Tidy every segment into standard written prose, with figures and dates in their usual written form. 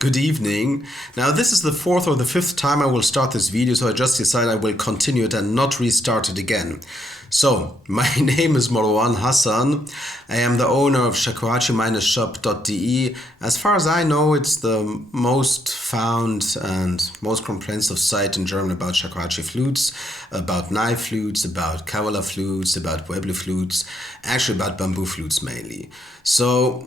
Good evening. Now this is the fourth or the fifth time I will start this video, so I just decided I will continue it and not restart it again. So, my name is Marwan Hassan. I am the owner of shakuhachi-shop.de. As far as I know, it's the most found and most comprehensive site in German about shakuhachi flutes, about Nay flutes, about Kawala flutes, about Pueblo flutes, actually about bamboo flutes mainly. So,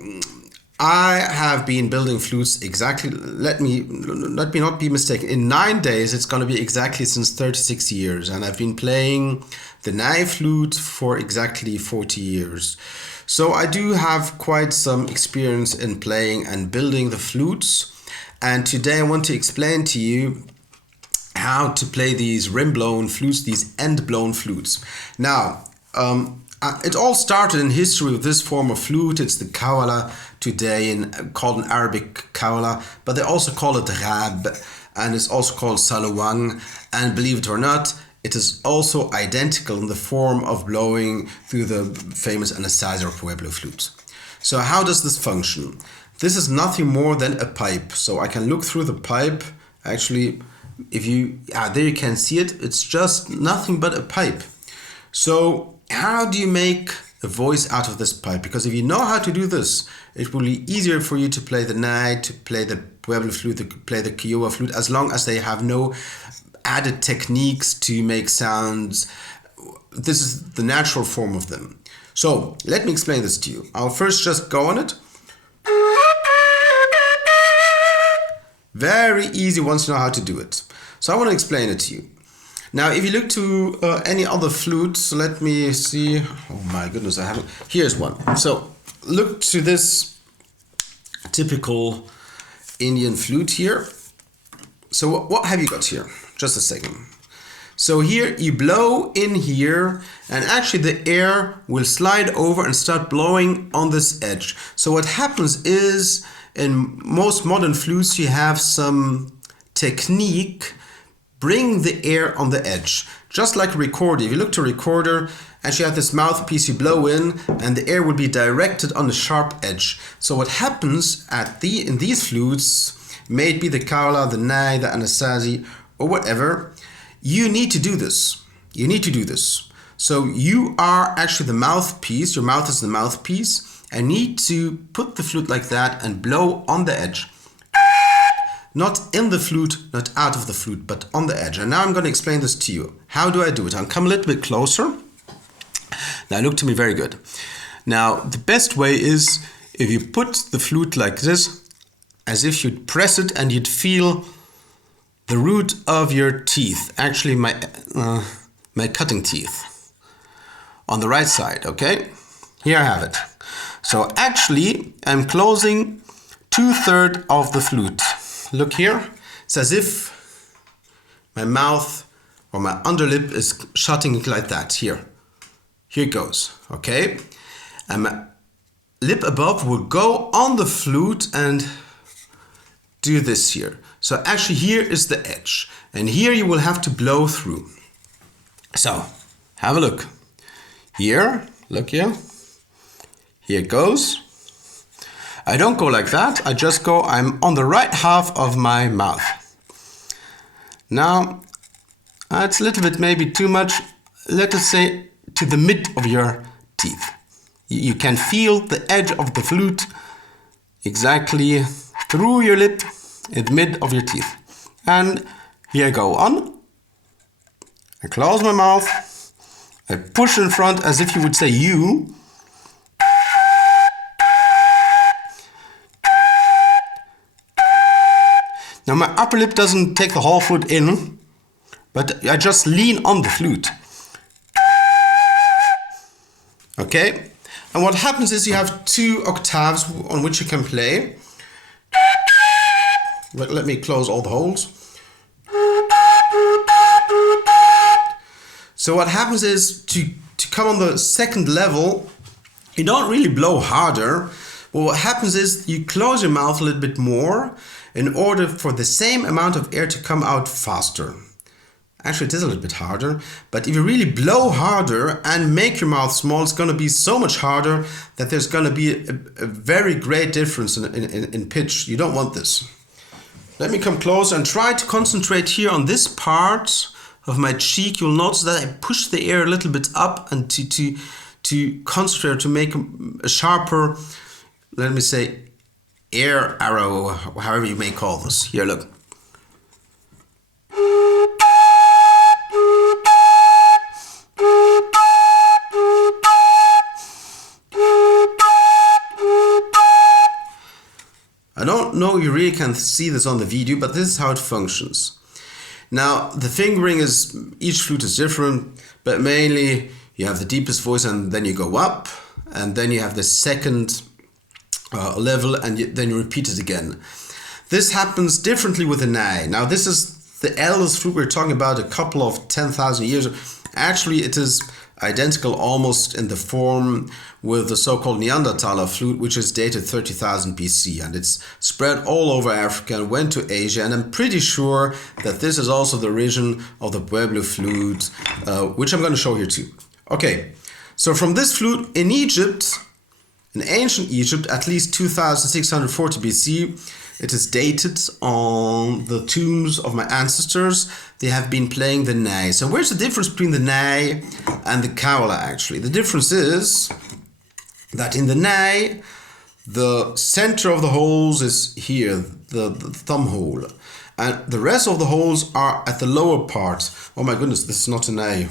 I have been building flutes exactly, let me not be mistaken, in 9 days it's going to be exactly since 36 years, and I've been playing the Nay flute for exactly 40 years. So I do have quite some experience in playing and building the flutes, and today I want to explain to you how to play these rim-blown flutes, these end-blown flutes. Now, it all started in history with this form of flute. It's the Kawala today, called in Arabic Kawala, but they also call it Rab, and it's also called Salawang. And believe it or not, it is also identical in the form of blowing through the famous Anasazi or Pueblo flute. So how does this function? This is nothing more than a pipe. So I can look through the pipe. Actually, if you, there you can see it. It's just nothing but a pipe. So how do you make a voice out of this pipe? Because if you know how to do this, it will be easier for you to play the Nay, to play the Pueblo flute, to play the Kiowa flute, as long as they have no added techniques to make sounds. This is the natural form of them. So let me explain this to you. I'll first just go on it. Very easy once you know how to do it. So I want to explain it to you. Now, if you look to any other flutes, let me see. Oh my goodness, I haven't. Here's one. So look to this typical Indian flute here. So what have you got here? Just a second. So here you blow in here, and actually the air will slide over and start blowing on this edge. So what happens is, in most modern flutes, you have some technique bring the air on the edge, just like a recorder. If you look to a recorder, and you have this mouthpiece you blow in, and the air will be directed on the sharp edge. So what happens in these flutes, may it be the Kawala, the Nay, the Anasazi, or whatever, you need to do this. You need to do this. So you are actually the mouthpiece, your mouth is the mouthpiece, and need to put the flute like that and blow on the edge. Not in the flute, not out of the flute, but on the edge. And now I'm going to explain this to you. How do I do it? I'll come a little bit closer. Now look to me very good. Now the best way is if you put the flute like this, as if you'd press it and you'd feel the root of your teeth, actually my cutting teeth, on the right side, okay? Here I have it. So actually I'm closing 2/3 of the flute. Look here, it's as if my mouth or my underlip is shutting like that. Here it goes, okay? And my lip above will go on the flute and do this here. So actually here is the edge, and here you will have to blow through. So have a look. Here, look here. Here it goes. I don't go like that, I just go, I'm on the right half of my mouth. Now, it's a little bit maybe too much, let us say to the mid of your teeth. You can feel the edge of the flute exactly through your lip in the mid of your teeth. And here I go on. I close my mouth, I push in front as if you would say you. Now my upper lip doesn't take the whole flute in, but I just lean on the flute. Okay? And what happens is you have 2 octaves on which you can play. Let me close all the holes. So what happens is to come on the second level, you don't really blow harder. But what happens is you close your mouth a little bit more in order for the same amount of air to come out faster. Actually, it is a little bit harder, but if you really blow harder and make your mouth small, it's going to be so much harder that there's going to be a very great difference in pitch. You don't want this. let me come closer and try to concentrate here on this part of my cheek. You'll notice that I push the air a little bit up and to concentrate, to make a sharper, let me say, air arrow, however you may call this. Here, look. I don't know if you really can see this on the video, but this is how it functions. Now, the fingering is, each flute is different, but mainly you have the deepest voice and then you go up, and then you have the second level, and then you repeat it again. This happens differently with the Nay. Now, this is the eldest flute. We're talking about a couple of 10,000 years. Actually, it is identical almost in the form with the so-called Neanderthaler flute, which is dated 30,000 BC, and it's spread all over Africa and went to Asia, and I'm pretty sure that this is also the origin of the Pueblo flute, which I'm going to show here too. Okay, so from this flute in Egypt, in ancient Egypt, at least 2640 BC, it is dated on the tombs of my ancestors. They have been playing the Nay. So where's the difference between the Nay and the Kawala actually? The difference is that in the Nay, the center of the holes is here, the thumb hole. And the rest of the holes are at the lower part. Oh my goodness, this is not a Nay.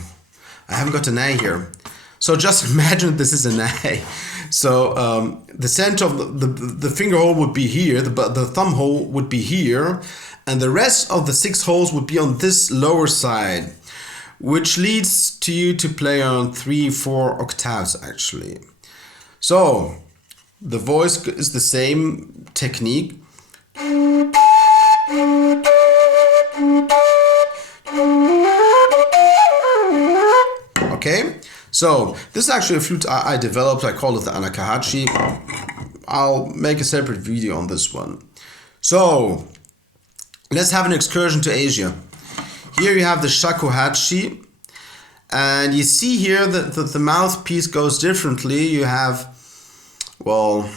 I haven't got a Nay here. So just imagine this is a Nay. So the center of the finger hole would be here, the thumb hole would be here, and the rest of the 6 holes would be on this lower side, which leads to you to play on 3-4 octaves actually. So the voice is the same technique. Okay. So this is actually a flute I developed. I call it the Anasazi. I'll make a separate video on this one. So let's have an excursion to Asia. Here you have the shakuhachi, and you see here that the mouthpiece goes differently. You have, well,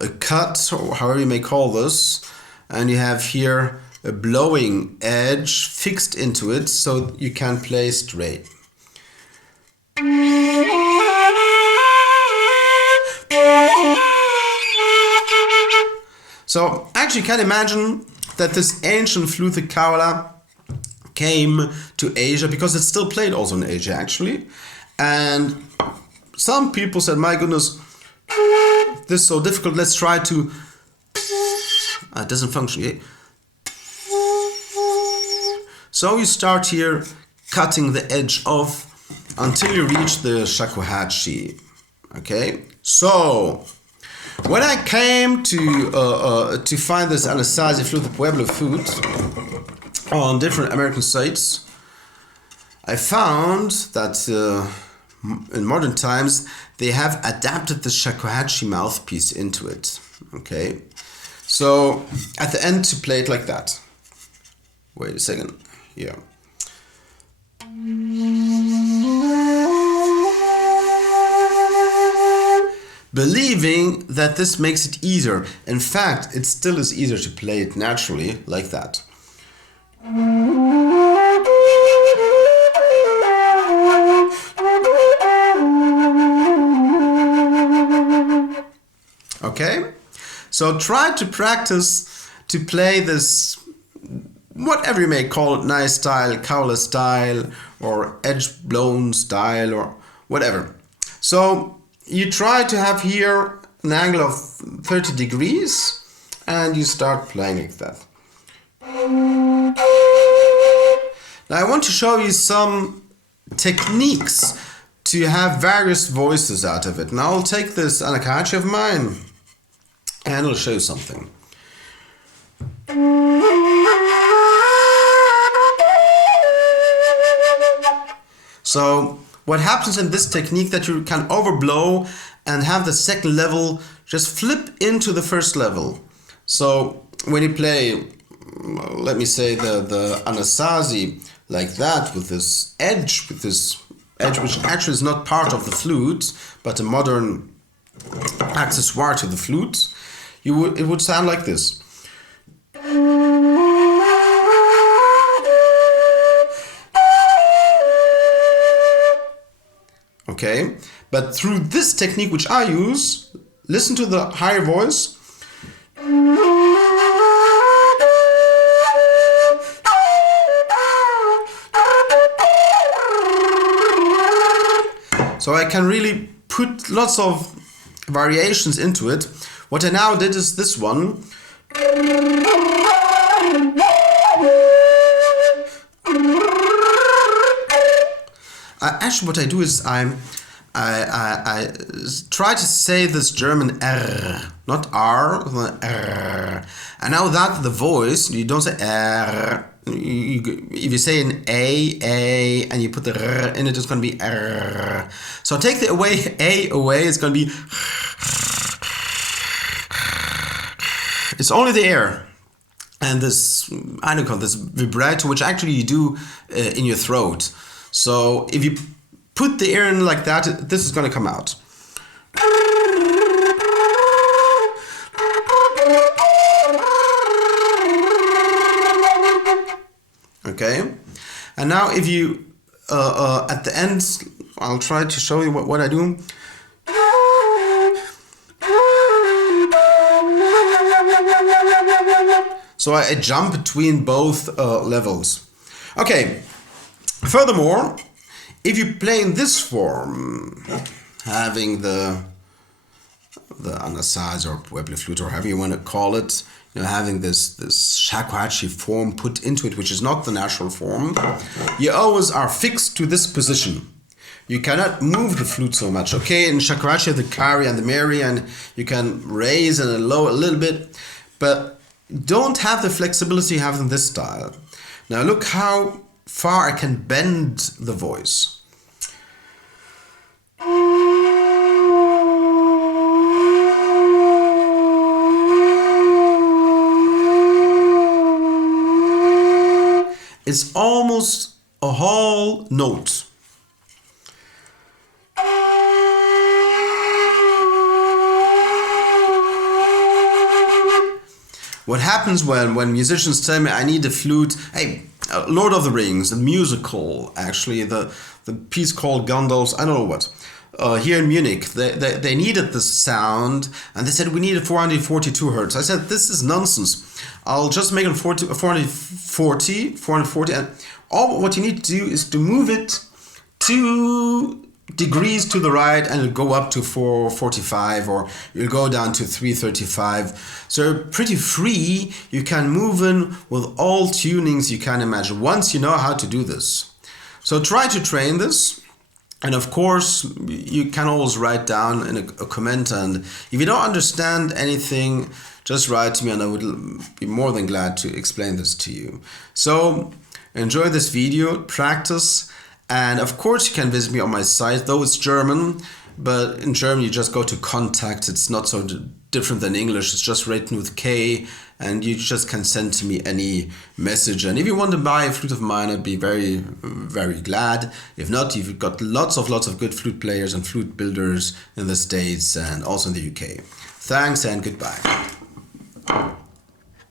a cut, or however you may call this, and you have here a blowing edge fixed into it so you can play straight. So actually you can imagine that this ancient flute, the Kawala, came to Asia because it's still played also in Asia actually. And some people said, my goodness, this is so difficult, let's try to... it doesn't function yet. So you start here cutting the edge off until you reach the shakuhachi. Okay, so when I came to find this Anasazi flute, the Pueblo flute, on different American sites, I found that in modern times they have adapted the shakuhachi mouthpiece into it. Okay, so at the end to play it like that. Wait a second. Yeah. Believing that this makes it easier. In fact, it still is easier to play it naturally like that. Okay? So try to practice to play this, whatever you may call it, nice style, Kawala style, or edge blown style, or whatever. So you try to have here an angle of 30 degrees and you start playing like that. Now I want to show you some techniques to have various voices out of it. Now I'll take this Anasazi of mine and I'll show you something. So what happens in this technique that you can overblow and have the second level just flip into the first level. So when you play, let me say the Anasazi like that with this edge which actually is not part of the flute but a modern accessoire to the flute, it would sound like this. okay? But through this technique which I use, listen to the higher voice. So I can really put lots of variations into it. What I now did is this one. Actually, what I do is I try to say this German R, not R, R. And now that the voice, you don't say R. If you say an A, and you put the R in it, it's going to be R. So take the A away, it's going to be. It's only the air. And this, I don't call this vibrato, which actually you do in your throat. So if you put the air in like that, this is going to come out. Okay, and now if you at the end, I'll try to show you what I do. So I jump between both levels. Okay. Furthermore, if you play in this form, having the Anasazi or Pueblo flute, or however you want to call it, having this shakuhachi form put into it, which is not the natural form, you always are fixed to this position. You cannot move the flute so much. Okay, in shakuhachi, the kari and the meri, and you can raise and lower a little bit, but don't have the flexibility you have in this style. Now look how far I can bend the voice. It's almost a whole note. What happens when musicians tell me I need a flute? Hey, Lord of the Rings, the musical, actually, the piece called Gandalf's, I don't know what. Here in Munich, they needed this sound, and they said we needed 442 hertz. I said, this is nonsense. I'll just make it 440, and all what you need to do is to move it 2 degrees to the right, and it'll go up to 445, or you'll go down to 335. So pretty free, you can move in with all tunings you can imagine, once you know how to do this. So try to train this. And of course, you can always write down in a comment, and if you don't understand anything, just write to me and I would be more than glad to explain this to you. So enjoy this video, practice, and of course you can visit me on my site, though it's German, but in German you just go to contact. It's not so different than English, it's just written with K, and you just can send to me any message. And if you want to buy a flute of mine, I'd be very, very glad. If not, you've got lots of good flute players and flute builders in the States and also in the UK. Thanks and goodbye.